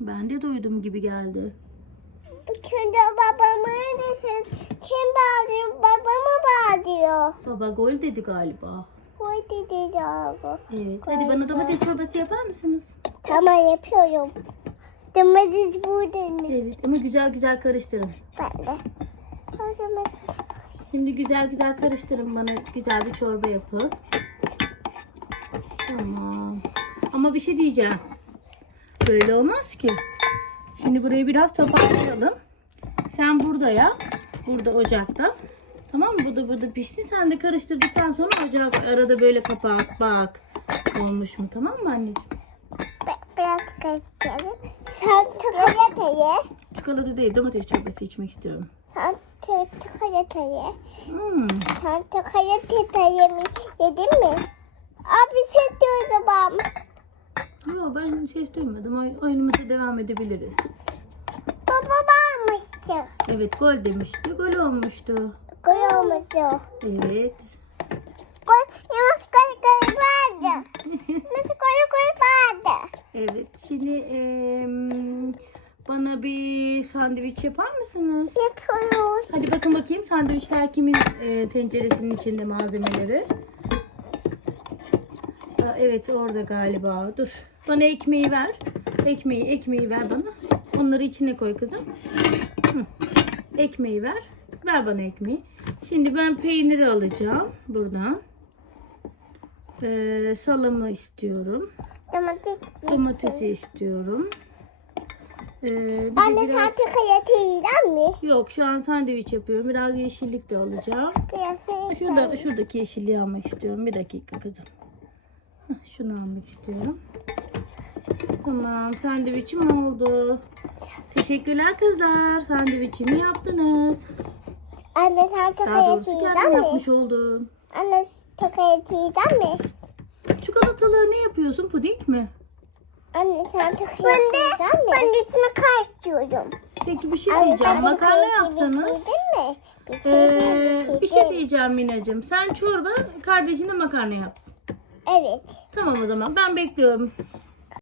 Ben de duydum gibi geldi. Şimdi babamı nesin? Kim bağırıyor? Babamı bağırıyor. Baba gol dedi galiba. Koy dedi abi. Evet. Hadi bana domates çorbası yapar mısınız? Tamam yapıyorum. Domates buradaymış. Evet ama güzel güzel karıştırın. Ben de. Şimdi güzel güzel karıştırın bana güzel bir çorba yapın. Tamam. Ama bir şey diyeceğim. Böyle olmaz ki. Şimdi burayı biraz toparlayalım. Sen burada yap. Burada ocakta. Tamam mı? Bu da burada pişsin. Sen de karıştırdıktan sonra ocak arada böyle kapat. Bak. Olmuş mu? Tamam mı anneciğim? be- biraz karıştıralım. Sen çikolatayı. Çikolata değil domates çorbası içmek istiyorum. Sen çikolatayı. Hmm. Sen çikolatayı yedin mi? Abi sen duydum ben ses duymadım. Oy- Oyunumuza devam edebiliriz. Baba bağırmıştı. Evet gol demişti. Gol olmuştu. Koyulmuştu. Evet. Koy, yavaş koy koy vardı. Nasıl koy koy vardı. Evet. Şimdi em, bana bir sandviç yapar mısınız? Yapıyoruz. Hadi bakın bakayım sandviçler kimin e, tenceresinin içinde malzemeleri. Aa, evet orada galiba. Dur. Bana ekmeği ver. Ekmeği, ekmeği ver bana. Onları içine koy kızım. Hı. Ekmeği ver. Ver bana ekmeği. Şimdi ben peyniri alacağım buradan. Ee, salamı istiyorum. Domates. Domatesi istiyorum. Ee, bir Anne sen biraz... yer mi? Yok şu an sandviç yapıyorum. Biraz yeşillik de alacağım. Sen Şurada, şuradaki yeşilliği almak istiyorum. Bir dakika kızım. Şunu almak istiyorum. Tamam sandviçim oldu. Teşekkürler kızlar. Sandviçimi yaptınız. Anne sen Daha doğrusu kendim yer mi? yapmış oldum. Anne çikolatayı yer mi? Çikolatalı ne yapıyorsun? Puding mi? Anne sen çikolatayı yer mi? Ben de içime karıştırıyorum. Peki bir şey diyeceğim. Makarna yapsanız. bitirdin mi? Ee, Bitirdin, bir şey bitirdin. diyeceğim Minacığım. Sen çorba, kardeşin de makarna yapsın. Evet. Tamam o zaman. Ben bekliyorum.